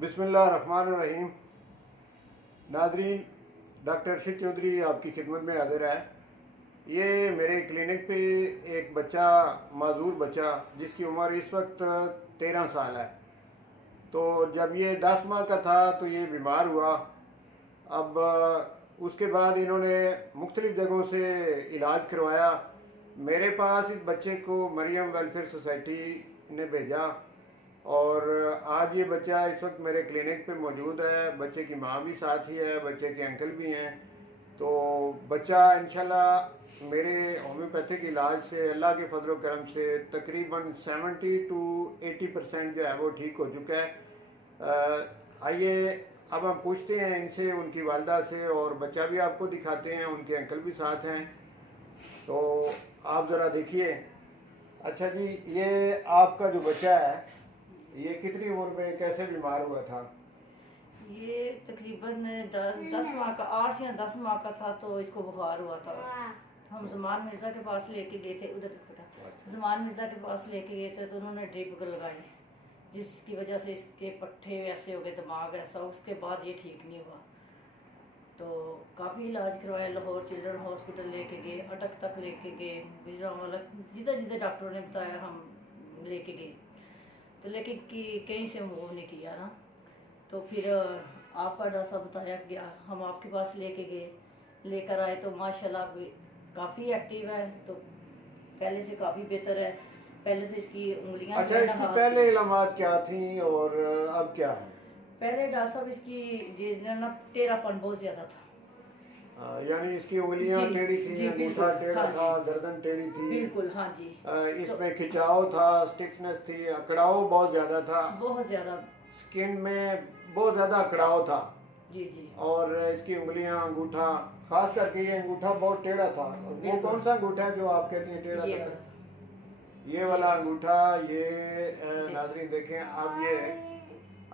बिस्मिल्लाहिर्रहमानिर्रहीम। नाज़रीन, डॉक्टर अर्शद चौधरी आपकी खिदमत में हाजिर है। ये मेरे क्लिनिक पे एक बच्चा, माजूर बच्चा, जिसकी उम्र इस वक्त 13 साल है। तो जब ये 10 माह का था तो ये बीमार हुआ। अब उसके बाद इन्होंने मुख्तलिफ़ जगहों से इलाज करवाया। मेरे पास इस बच्चे को मरियम वेलफेयर सोसाइटी ने भेजा और आज ये बच्चा इस वक्त मेरे क्लिनिक पे मौजूद है। बच्चे की माँ भी साथ ही है, बच्चे के अंकल भी हैं। तो बच्चा इंशाल्लाह मेरे होम्योपैथिक इलाज से, अल्लाह के फजल करम से, तकरीबन 70 to 80% जो है वो ठीक हो चुका है। आइए अब हम पूछते हैं इनसे, उनकी वालदा से, और बच्चा भी आपको दिखाते हैं, उनके अंकल भी साथ हैं। तो आप ज़रा देखिए। अच्छा जी, ये आपका जो बच्चा है, ये कितनी उम्र में कैसे बीमार हुआ था? ये तकरीबन 10 माह का, 8 या 10 माह का था तो इसको बुखार हुआ था। हम ज़मान मिर्ज़ा के पास लेके गए थे, उधर ज़मान मिर्ज़ा के पास लेके गए थे तो उन्होंने ड्रिप लगाई, जिसकी वजह से इसके पट्टे वैसे हो गए, दिमाग ऐसा। उसके बाद ये ठीक नहीं हुआ तो काफ़ी इलाज करवाया। लाहौर चिल्ड्रन हॉस्पिटल लेके गए, अटक तक लेके गए, गुजरांवाला, जिधर जिधर डॉक्टरों ने बताया हम लेके गए। तो लेकिन कहीं से मूव नहीं किया ना। तो फिर आपका डॉक्टर साहब बताया गया, हम आपके पास लेके गए, लेकर आए तो माशाल्लाह काफ़ी एक्टिव है। तो पहले से काफ़ी बेहतर है। पहले तो इसकी उंगलियां, अच्छा, इसकी पहले इलामात क्या थी और अब क्या है? पहले डॉक्टर साहब इसकी ना टेढ़ापन बहुत ज़्यादा था। यानी इसकी उंगलियां टेढ़ी थी, अंगूठा टेढ़ा हाँ था, गर्दन टेढ़ी थी, बिल्कुल, हाँ जी। इसमें खिंचाव था, स्टिफनेस थी, अकड़ाव बहुत ज़्यादा था, बहुत ज़्यादा स्किन में बहुत ज़्यादा अकड़ाव था। जी जी। और इसकी उंगलियां, अंगूठा, खास करके ये अंगूठा बहुत टेढ़ा था। वो कौन सा अंगूठा है जो आप कहती हैं टेढ़ा था? ये वाला अंगूठा। ये नाज़रीन देखें, अब ये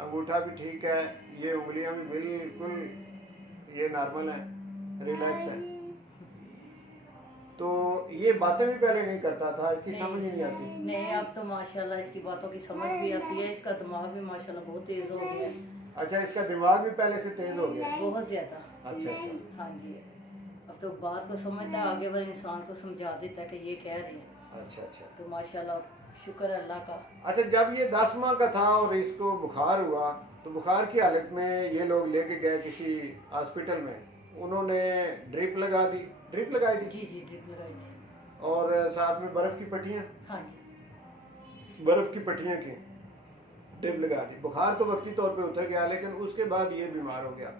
अंगूठा भी ठीक है, ये उंगलियां भी बिल्कुल ये नॉर्मल है, रिलैक्स है। तो ये बातें भी पहले नहीं करता था, इसकी समझ ही नहीं आती। नहीं, अब तो माशाल्लाह इसकी बातों की समझ भी आती है। इसका दिमाग भी माशाल्लाह बहुत तेज हो गया है। अच्छा, इसका दिमाग भी पहले से तेज हो गया? बहुत ज्यादा। अच्छा अच्छा। हाँ जी, अब तो बात को समझता है, आगे वाले इंसान को समझा देता है कि ये कह रही है। अच्छा अच्छा। तो माशाल्लाह शुक्र है अल्लाह का। अच्छा, जब ये 10 माह का था और इसको बुखार हुआ तो बुखार की हालत में ये लोग लेके गए किसी हॉस्पिटल में, उन्होंने ड्रिप लगा दी, ड्रिप लगाई थी? जी जी, ड्रिप लगाई थी। और साथ में बर्फ़ की पट्टियाँ? हाँ जी, बर्फ़ की पट्टियाँ की ड्रिप लगा दी। बुखार तो वक्ती तौर पे उतर गया, लेकिन उसके बाद ये बीमार हो गया।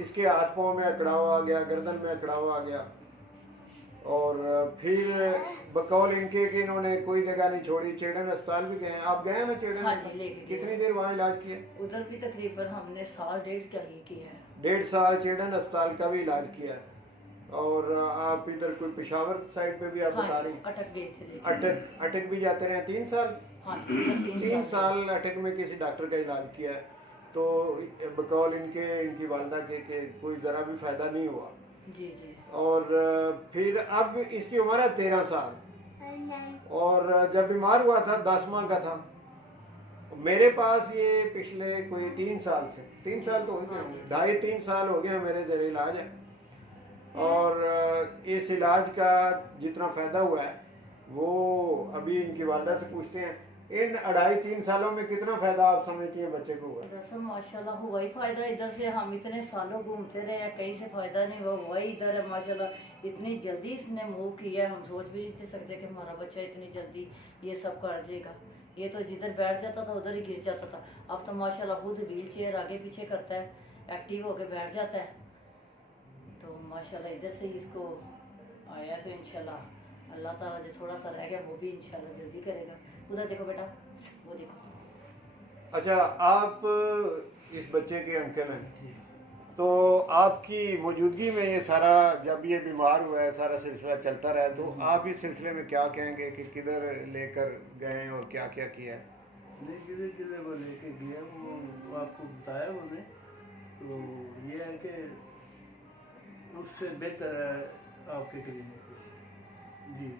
इसके हाथ पाँव में अकड़ाव आ गया, गर्दन में अकड़ाव आ गया, और फिर बकौल इनके कि इन्होंने कोई जगह नहीं छोड़ी। चेड़न अस्पताल भी गए। आप गए ना चेड़न? हाँ जी, लेके कितनी देर वहाँ इलाज किया? उधर भी तकरीबन हमने 1.5 साल का ही किया है। 1.5 साल चेड़न अस्पताल का भी इलाज किया है। और आप इधर कोई पेशावर साइड पे भी आप हाँ बता रही? अटक गए थे। अटक भी जाते रहे 3 साल? हाँ, 3 साल अटक में किसी डॉक्टर का इलाज किया है। तो बकौल इनकी वालदा के कोई ज़रा भी फ़ायदा नहीं हुआ। जी जी। और फिर अब इसकी उम्र है 13 साल, और जब बीमार हुआ था 10 माह का था। मेरे पास ये पिछले कोई 3 साल से, 3 साल तो हो गए होंगे, 2.5-3 साल हो गए मेरे ज़रिए इलाज है। और इस इलाज का जितना फ़ायदा हुआ है वो अभी इनकी वालदा से पूछते हैं। इन 2.5-3 सालों में कितना फ़ायदा आप समझती हैं बच्चे को हुआ? दरअसल माशाल्लाह हुआ ही फ़ायदा। इधर से हम इतने सालों घूमते रहे हैं, कहीं से फ़ायदा नहीं हुआ ही इधर है माशाल्लाह। इतनी जल्दी इसने मूव किया है, हम सोच भी नहीं थे सकते कि हमारा बच्चा इतनी जल्दी ये सब कर देगा। ये तो जिधर बैठ जाता था उधर ही गिर जाता था। अब तो माशाल्लाह खुद व्हील चेयर आगे पीछे करता है, एक्टिव होकर बैठ जाता है। तो माशाल्लाह इधर से इसको आया तो इंशाल्लाह अल्लाह ताला जो थोड़ा सा रह गया वो भी इंशाल्लाह जल्दी करेगा। उधर देखो बेटा, वो देखो। अच्छा, आप इस बच्चे के अंकल हैं, तो आपकी मौजूदगी में ये सारा, जब ये बीमार हुआ है, सारा सिलसिला चलता रहा, तो आप इस सिलसिले में क्या कहेंगे कि किधर लेकर गए और क्या क्या किया है? नहीं, किधर किधर वो लेके गया, वो आपको बताया उन्होंने। तो ये है कि उससे बेहतर है आपके क्लिनिक जी।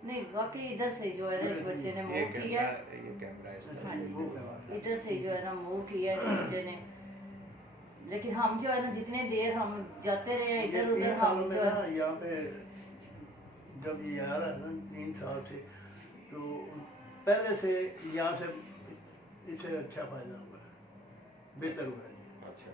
नहीं, वाकई इधर से जो है ना इस बच्चे ने मूव किया। ये कैमरा है इसका। हाँ जी, इधर से जो है ना मूव किया इस बच्चे ने। लेकिन हम जो है ना जितने देर हम जाते रहे इधर उधर, हम जो है यहाँ पे जब ये आ रहा है ना 3 साल से, तो पहले से यहाँ से इसे अच्छा फायदा हुआ है, बेहतर हुआ है। अच्छा।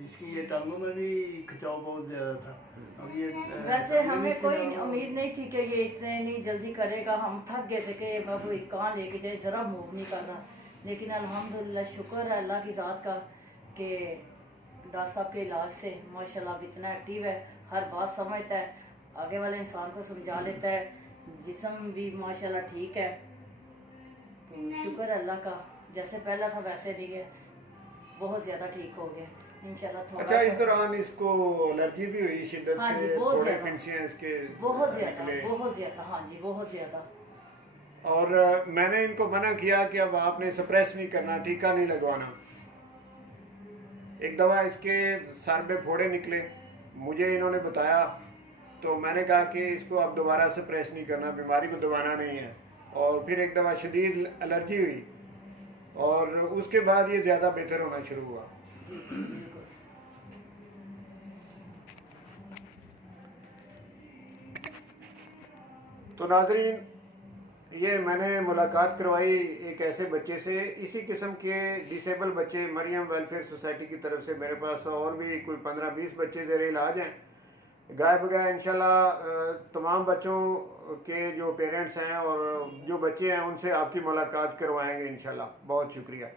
इसकी ये टांगों में भी खिंचाव बहुत ज्यादा था। अब ये वैसे हमें कोई उम्मीद नहीं थी कि ये इतने नहीं जल्दी करेगा। हम थक गए थे कि बाबू एक कहाँ लेके जाए, ज़रा मूव नहीं कर रहा। लेकिन अल्हम्दुलिल्लाह शुक्र है अल्लाह की ज़ात का कि डॉक्टर साहब के इलाज से माशाल्लाह अब इतना एक्टिव है, हर बात समझता है, आगे वाले इंसान को समझा लेता है, जिस्म भी माशाल्लाह ठीक है। शुक्र है अल्लाह का, जैसे पहला था वैसे नहीं है, बहुत ज़्यादा ठीक हो गया इंशाल्लाह। थोड़ा अच्छा, इस दौरान इसको एलर्जी भी हुई शिद्दत हाँ जी, से, बहुत थोड़े ज़्यादा। पिंसियाँ इसके बहुत ज़्यादा, निकले। बहुत ज़्यादा, हाँ जी बहुत ज़्यादा। और मैंने इनको मना किया कि अब आपने सप्रेस नहीं करना, टीका नहीं लगवाना। एक दफ़ा इसके सर पे फोड़े निकले, मुझे इन्होंने बताया, तो मैंने कहा कि इसको अब दोबारा सप्रेस नहीं करना, बीमारी को दबाना नहीं है। और फिर एक दफ़ा शदीद एलर्जी हुई और उसके बाद ये ज़्यादा बेहतर होना शुरू हुआ। तो नाज़रीन, ये मैंने मुलाकात करवाई एक ऐसे बच्चे से। इसी किस्म के डिसेबल बच्चे मरियम वेलफेयर सोसाइटी की तरफ से मेरे पास और भी कोई 15-20 बच्चे ज़ेर इलाज हैं। गाय बगाय इंशाल्लाह तमाम बच्चों के जो पेरेंट्स हैं और जो बच्चे हैं उनसे आपकी मुलाकात करवाएंगे इंशाल्लाह। बहुत शुक्रिया।